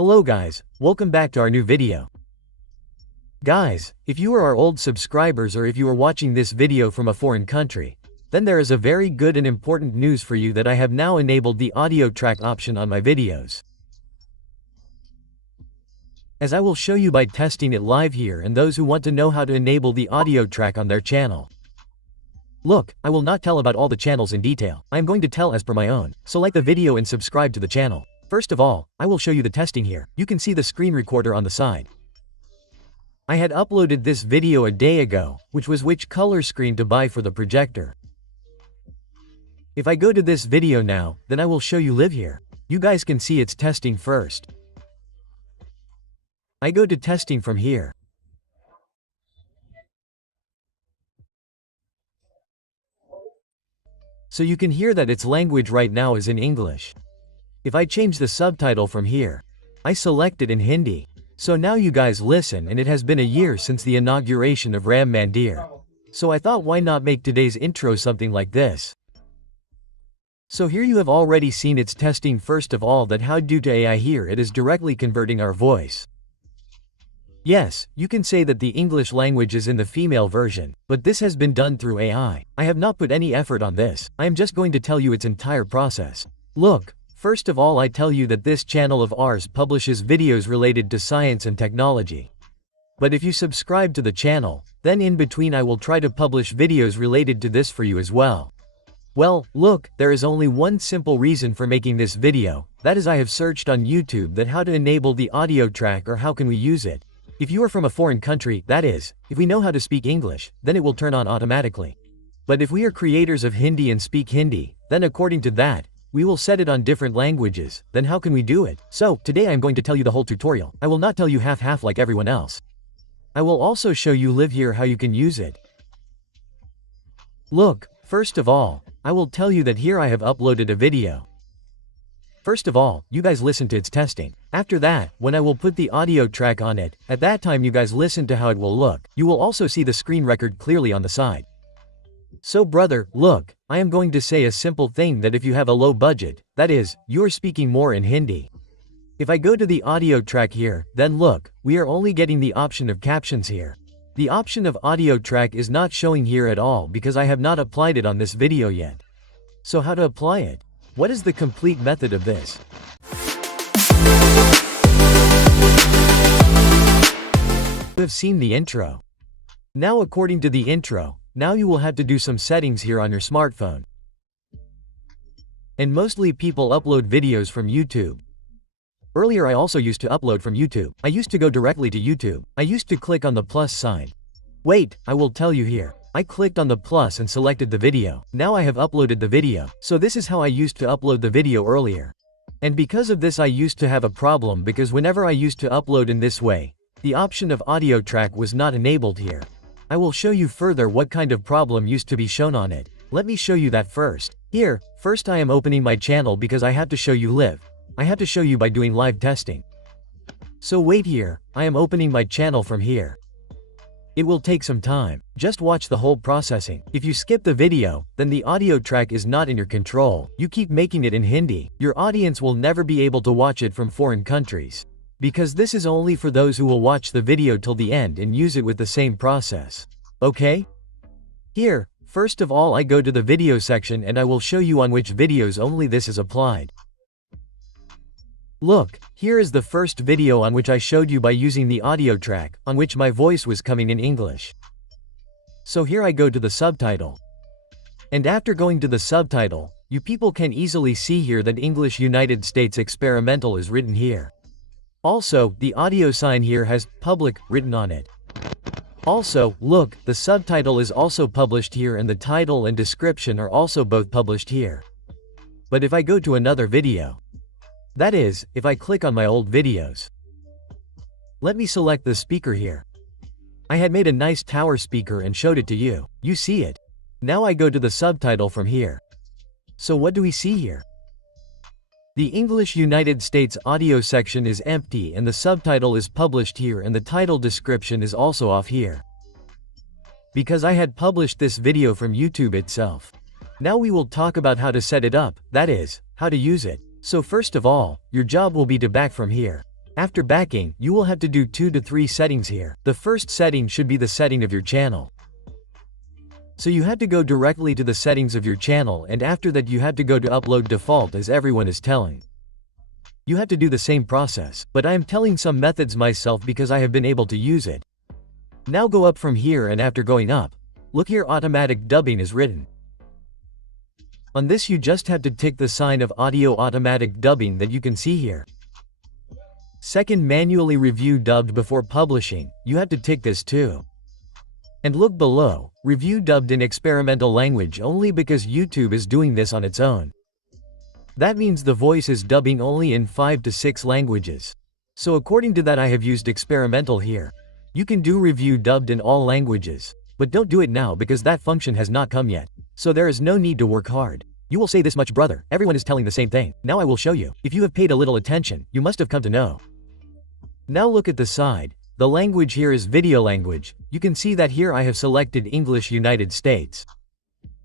Hello guys, welcome back to our new video. Guys, if you are our old subscribers or if you are watching this video from a foreign country, then there is a very good and important news for you that I have now enabled the audio track option on my videos. As I will show you by testing it live here and those who want to know how to enable the audio track on their channel. Look, I will not tell about all the channels in detail, I am going to tell as per my own, so like the video and subscribe to the channel. First of all, I will show you the testing here. You can see the screen recorder on the side. I had uploaded this video a day ago, which was which color screen to buy for the projector. If I go to this video now, then I will show you live here. You guys can see it's testing first. I go to testing from here. So you can hear that its language right now is in English. If I change the subtitle from here, I select it in Hindi. So now you guys listen, and it has been a year since the inauguration of Ram Mandir. So I thought why not make today's intro something like this. So here you have already seen its testing first of all that how due to AI here it is directly converting our voice. Yes, you can say that the English language is in the female version, but this has been done through AI. I have not put any effort on this, I am just going to tell you its entire process. Look, first of all I tell you that this channel of ours publishes videos related to science and technology. But if you subscribe to the channel, then in between I will try to publish videos related to this for you as well. Well, look, there is only one simple reason for making this video, that is I have searched on YouTube that how to enable the audio track or how can we use it. If you are from a foreign country, that is, if we know how to speak English, then it will turn on automatically. But if we are creators of Hindi and speak Hindi, then according to that, we will set it on different languages, then how can we do it? So, today I am going to tell you the whole tutorial. I will not tell you half like everyone else. I will also show you live here how you can use it. Look, first of all, I will tell you that here I have uploaded a video. First of all, you guys listen to its testing. After that, when I will put the audio track on it, at that time you guys listen to how it will look. You will also see the screen record clearly on the side. So brother, look, I am going to say a simple thing that if you have a low budget, that is, you are speaking more in Hindi. If I go to the audio track here, then look, we are only getting the option of captions here. The option of audio track is not showing here at all because I have not applied it on this video yet. So how to apply it? What is the complete method of this? You have seen the intro. Now according to the intro, now you will have to do some settings here on your smartphone. And mostly people upload videos from YouTube. Earlier I also used to upload from YouTube. I used to go directly to YouTube. I used to click on the plus sign. Wait, I will tell you here. I clicked on the plus and selected the video. Now I have uploaded the video. So this is how I used to upload the video earlier. And because of this I used to have a problem because whenever I used to upload in this way, the option of audio track was not enabled here. I will show you further what kind of problem used to be shown on it. Let me show you that first. Here, first I am opening my channel because I have to show you live. I have to show you by doing live testing. So wait here, I am opening my channel from here. It will take some time. Just watch the whole processing. If you skip the video, then the audio track is not in your control. You keep making it in Hindi. Your audience will never be able to watch it from foreign countries. Because this is only for those who will watch the video till the end and use it with the same process. Okay? Here, first of all I go to the video section and I will show you on which videos only this is applied. Look, here is the first video on which I showed you by using the audio track, on which my voice was coming in English. So here I go to the subtitle. And after going to the subtitle, you people can easily see here that English United States Experimental is written here. Also, the audio sign here has public written on it. Also, look, the subtitle is also published here and the title and description are also both published here. But if I go to another video, that is, if I click on my old videos. Let me select the speaker here. I had made a nice tower speaker and showed it to you. You see it. Now I go to the subtitle from here. So what do we see here? The English United States audio section is empty and the subtitle is published here and the title description is also off here. Because I had published this video from YouTube itself. Now we will talk about how to set it up, that is, how to use it. So first of all, your job will be to back from here. After backing, you will have to do 2 to 3 settings here. The first setting should be the setting of your channel. So you have to go directly to the settings of your channel, and after that you have to go to upload default as everyone is telling. You have to do the same process, but I am telling some methods myself because I have been able to use it. Now go up from here, and after going up, look here, automatic dubbing is written. On this you just have to tick the sign of audio automatic dubbing that you can see here. Second, manually review dubbed before publishing, you have to tick this too. And look below, review dubbed in experimental language only because YouTube is doing this on its own. That means the voice is dubbing only in 5 to 6 languages. So according to that I have used experimental here. You can do review dubbed in all languages, but don't do it now because that function has not come yet. So there is no need to work hard. You will say this much, brother, everyone is telling the same thing. Now I will show you. If you have paid a little attention, you must have come to know. Now look at the side. The language here is video language. You can see that here I have selected English United States.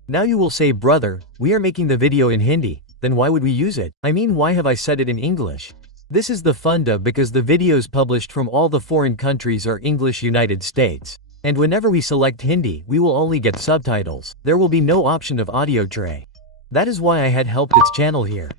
Now you will say, brother, we are making the video in Hindi, then why would we use it? I mean, why have I said it in English? This is the funda because the videos published from all the foreign countries are English United States. And whenever we select Hindi, we will only get subtitles. There will be no option of audio tray. That is why I had helped its channel here.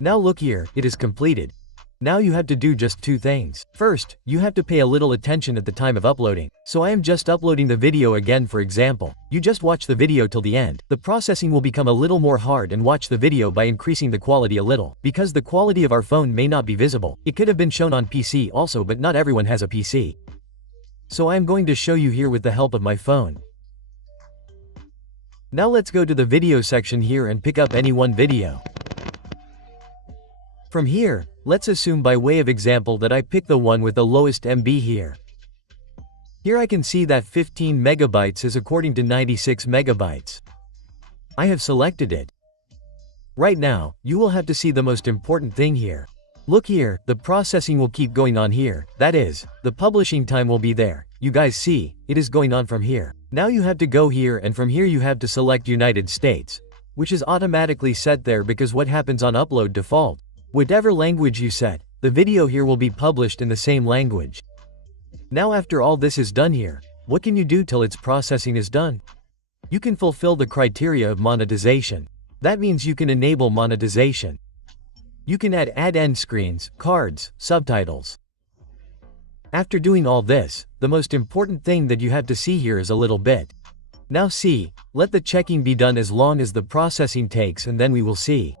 Now look here, it is completed. Now you have to do just 2 things. First, you have to pay a little attention at the time of uploading. So I am just uploading the video again, for example. You just watch the video till the end. The processing will become a little more hard, and watch the video by increasing the quality a little. Because the quality of our phone may not be visible. It could have been shown on PC also, but not everyone has a PC. So I am going to show you here with the help of my phone. Now let's go to the video section here and pick up any one video. From here, let's assume by way of example that I pick the one with the lowest MB here. Here I can see that 15 megabytes is according to 96 megabytes. I have selected it. Right now, you will have to see the most important thing here. Look here, the processing will keep going on here, that is, the publishing time will be there. You guys see, it is going on from here. Now you have to go here, and from here you have to select United States, which is automatically set there because what happens on upload default. Whatever language you set, the video here will be published in the same language. Now after all this is done here, what can you do till its processing is done? You can fulfill the criteria of monetization. That means you can enable monetization. You can add end screens, cards, subtitles. After doing all this, the most important thing that you have to see here is a little bit. Now see, let the checking be done as long as the processing takes, and then we will see.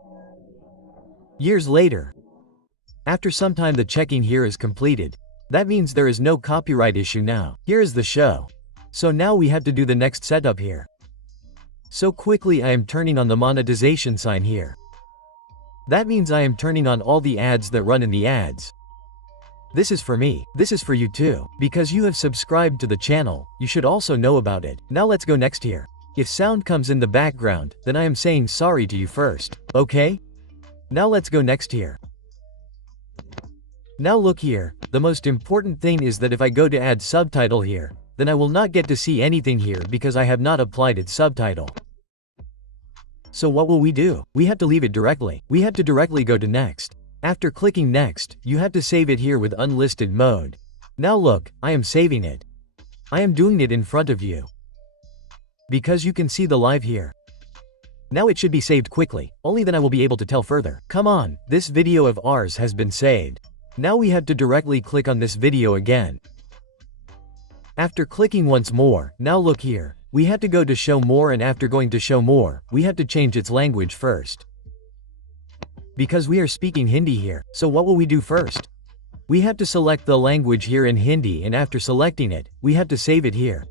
Years later. After some time the checking here is completed. That means there is no copyright issue now. Here is the show. So now we have to do the next setup here. So quickly I am turning on the monetization sign here. That means I am turning on all the ads that run in the ads. This is for me, this is for you too. Because you have subscribed to the channel, you should also know about it. Now let's go next here. If sound comes in the background, then I am saying sorry to you first, okay? Now let's go next here. Now look here, the most important thing is that if I go to add subtitle here, then I will not get to see anything here because I have not applied its subtitle. So what will we do? We have to leave it directly. We have to directly go to next. After clicking next, you have to save it here with unlisted mode. Now look, I am saving it. I am doing it in front of you. Because you can see the live here. Now it should be saved quickly, only then I will be able to tell further. Come on, this video of ours has been saved. Now we have to directly click on this video again. After clicking once more, now look here, we have to go to show more, and after going to show more, we have to change its language first. Because we are speaking Hindi here, so what will we do first? We have to select the language here in Hindi, and after selecting it, we have to save it here.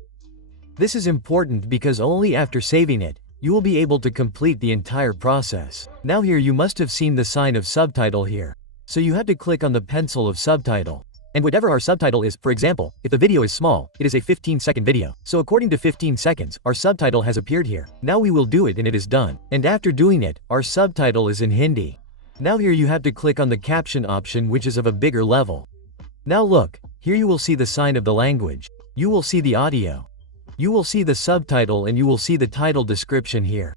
This is important because only after saving it, you will be able to complete the entire process. Now here you must have seen the sign of subtitle here. So you have to click on the pencil of subtitle. And whatever our subtitle is, for example, if the video is small, it is a 15-second video. So according to 15 seconds, our subtitle has appeared here. Now we will do it and it is done. And after doing it, our subtitle is in Hindi. Now here you have to click on the caption option, which is of a bigger level. Now look, here you will see the sign of the language. You will see the audio. You will see the subtitle, and you will see the title description here.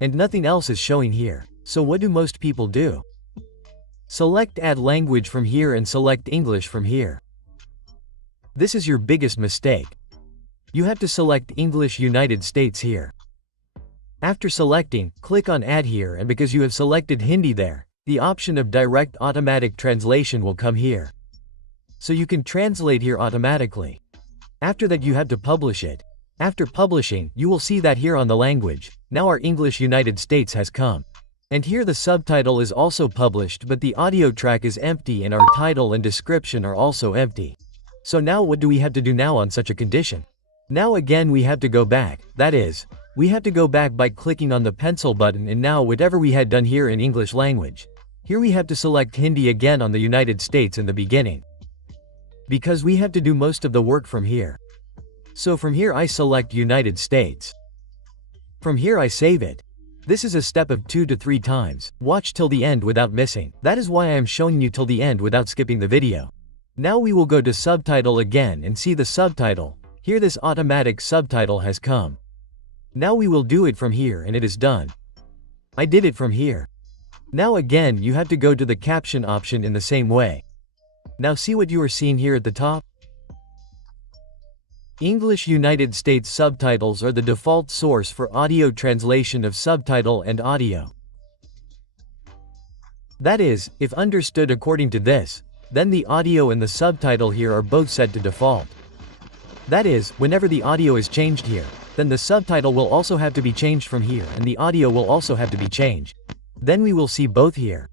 And nothing else is showing here. So what do most people do? Select Add Language from here and select English from here. This is your biggest mistake. You have to select English United States here. After selecting, click on Add here, and because you have selected Hindi there, the option of Direct Automatic Translation will come here. So you can translate here automatically. After that you have to publish it. After publishing, you will see that here on the language, now our English United States has come. And here the subtitle is also published, but the audio track is empty and our title and description are also empty. So now what do we have to do now on such a condition? Now again we have to go back, that is, we have to go back by clicking on the pencil button, and now whatever we had done here in English language. Here we have to select Hindi again on the United States in the beginning. Because we have to do most of the work from here. So from here I select United States. From here I save it. This is a step of 2 to 3 times. Watch till the end without missing. That is why I am showing you till the end without skipping the video. Now we will go to subtitle again and see the subtitle. Here this automatic subtitle has come. Now we will do it from here and it is done. I did it from here. Now again you have to go to the caption option in the same way. Now see what you are seeing here at the top? English United States subtitles are the default source for audio translation of subtitle and audio. That is, if understood according to this, then the audio and the subtitle here are both set to default. That is, whenever the audio is changed here, then the subtitle will also have to be changed from here and the audio will also have to be changed. Then we will see both here.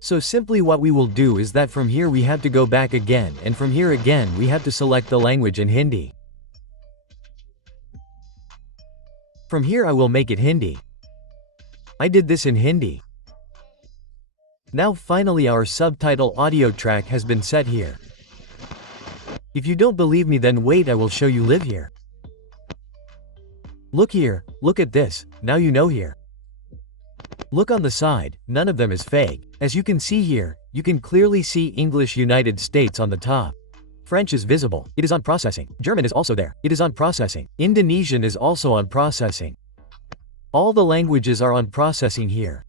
So simply what we will do is that from here we have to go back again, and from here again we have to select the language in Hindi. From here I will make it Hindi. I did this in Hindi. Now finally our subtitle audio track has been set here. If you don't believe me, then wait, I will show you live here. Look here, look at this, now you know here. Look on the side, none of them is fake. As you can see here, you can clearly see English United States on the top. French is visible, it is on processing. German is also there, it is on processing. Indonesian is also on processing. All the languages are on processing here.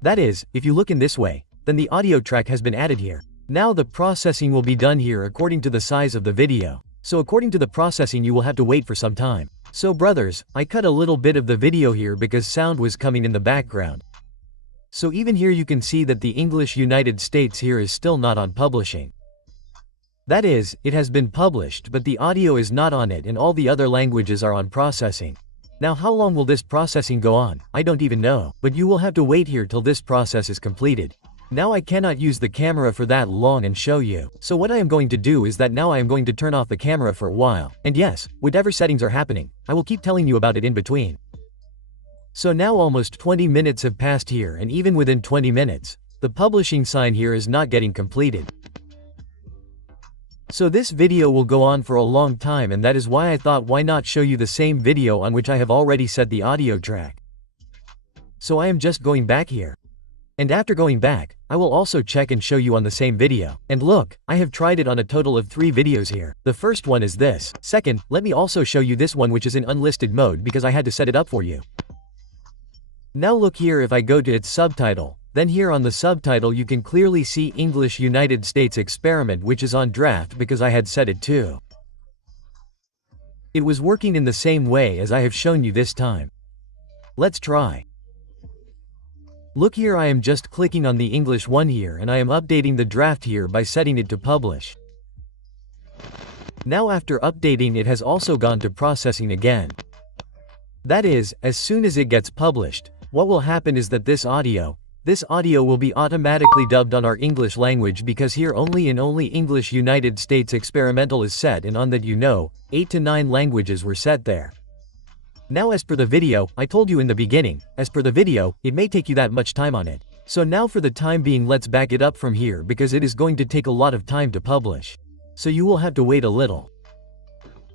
That is, if you look in this way, then the audio track has been added here. Now the processing will be done here according to the size of the video. So according to the processing you will have to wait for some time. So brothers, I cut a little bit of the video here because sound was coming in the background. So even here you can see that the English United States here is still not on publishing. That is, it has been published but the audio is not on it and all the other languages are on processing. Now how long will this processing go on? I don't even know, but you will have to wait here till this process is completed. Now I cannot use the camera for that long and show you. So what I am going to do is that now I am going to turn off the camera for a while. And yes, whatever settings are happening, I will keep telling you about it in between. So now almost 20 minutes have passed here, and even within 20 minutes, the publishing sign here is not getting completed. So this video will go on for a long time, and that is why I thought why not show you the same video on which I have already set the audio track. So I am just going back here. And after going back, I will also check and show you on the same video. And look, I have tried it on a total of 3 videos here. The first one is this. Second, let me also show you this one which is in unlisted mode because I had to set it up for you. Now look here, if I go to its subtitle, then here on the subtitle you can clearly see English United States Experiment, which is on draft because I had set it to. It was working in the same way as I have shown you this time. Let's try. Look here, I am just clicking on the English one here and I am updating the draft here by setting it to publish. Now after updating it has also gone to processing again. That is, as soon as it gets published, what will happen is that this audio will be automatically dubbed on our English language because here only English United States Experimental is set, and on that 8 to 9 languages were set there. Now as per the video, I told you in the beginning, as per the video, it may take you that much time on it. So now for the time being let's back it up from here because it is going to take a lot of time to publish. So you will have to wait a little.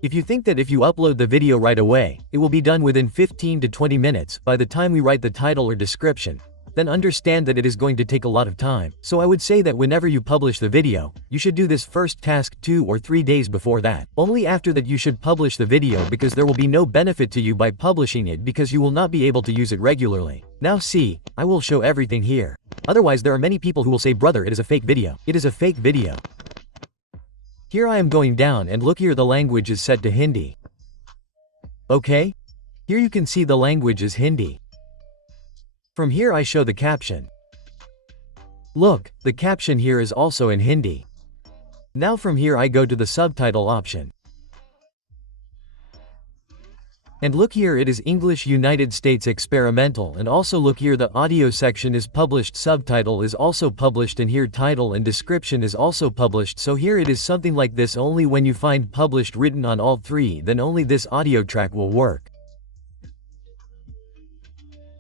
If you think that if you upload the video right away, it will be done within 15 to 20 minutes by the time we write the title or description, then understand that it is going to take a lot of time. So I would say that whenever you publish the video, you should do this first task 2 or 3 days before that. Only after that you should publish the video, because there will be no benefit to you by publishing it, because you will not be able to use it regularly. Now see, I will show everything here. Otherwise there are many people who will say, brother, it is a fake video. It is a fake video. Here I am going down, and look here, the language is set to Hindi. Okay? Here you can see the language is Hindi. From here I show the caption. Look, the caption here is also in Hindi. Now from here I go to the subtitle option. And look here, it is English United States Experimental, and also look here, the audio section is published, subtitle is also published, and here title and description is also published. So here it is something like this. Only when you find published written on all three, then only this audio track will work.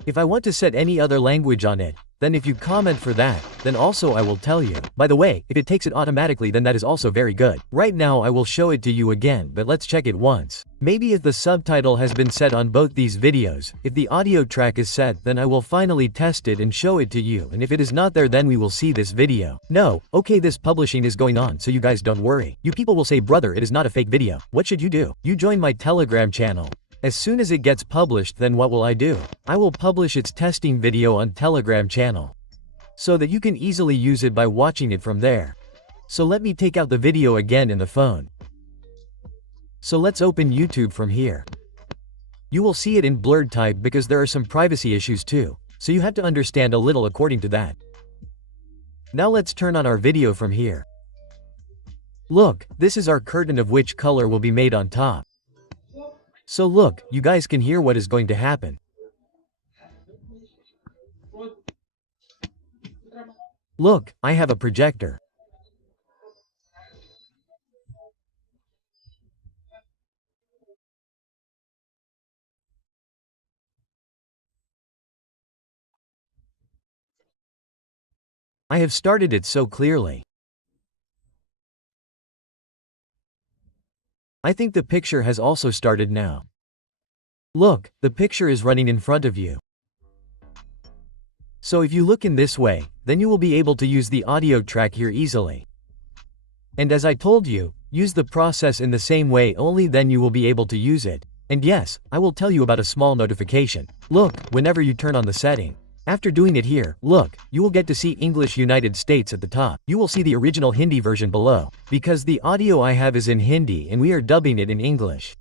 If I want to set any other language on it, then if you comment for that, then also I will tell you. By the way, if it takes it automatically, then that is also very good. Right now I will show it to you again, but let's check it once. Maybe if the subtitle has been set on both these videos, if the audio track is set, then I will finally test it and show it to you, and if it is not there, then we will see this video. No, okay, this publishing is going on, so you guys don't worry. You people will say, brother, it is not a fake video. What should you do? You join my Telegram channel. As soon as it gets published, then what will I do? I will publish its testing video on Telegram channel, so that you can easily use it by watching it from there. So let me take out the video again in the phone. So let's open YouTube from here. You will see it in blurred type because there are some privacy issues too, so you have to understand a little according to that. Now let's turn on our video from here. Look, this is our curtain of which color will be made on top. So look, you guys can hear what is going to happen. Look, I have a projector. I have started it so clearly. I think the picture has also started now. Look, the picture is running in front of you. So if you look in this way, then you will be able to use the audio track here easily. And as I told you, use the process in the same way, only then you will be able to use it. And yes, I will tell you about a small notification. Look, whenever you turn on the setting. After doing it here, look, you will get to see English United States at the top. You will see the original Hindi version below, because the audio I have is in Hindi and we are dubbing it in English.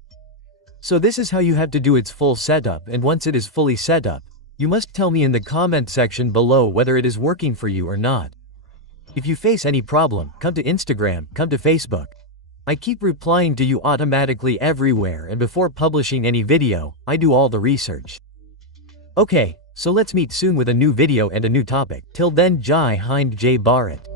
So this is how you have to do its full setup, and once it is fully set up, you must tell me in the comment section below whether it is working for you or not. If you face any problem, come to Instagram, come to Facebook. I keep replying to you automatically everywhere, and before publishing any video, I do all the research. Okay. So let's meet soon with a new video and a new topic. Till then, Jai Hind, Jai Bharat.